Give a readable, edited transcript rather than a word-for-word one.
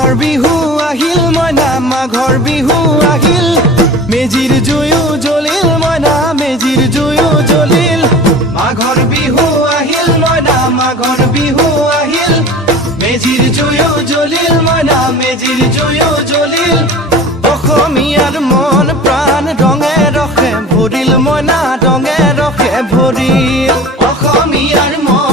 মাঘৰ বিহু আহিল মইনা মাঘৰ বিহু আহিল মেজিৰ জুয়ো জ্বলিল মইনা মেজিৰ জুয়ো জ্বলিল মাঘৰ বিহু আহিল মইনা মাঘৰ বিহু আহিল মেজিৰ জুয়ো জ্বলিল মইনা মেজিৰ জুয়ো জ্বলিল অসমীয়াৰ মন প্ৰাণ ৰঙে ৰসে ভৰিল মইনা ৰঙে ৰসে ভৰিল অসমীয়াৰ মন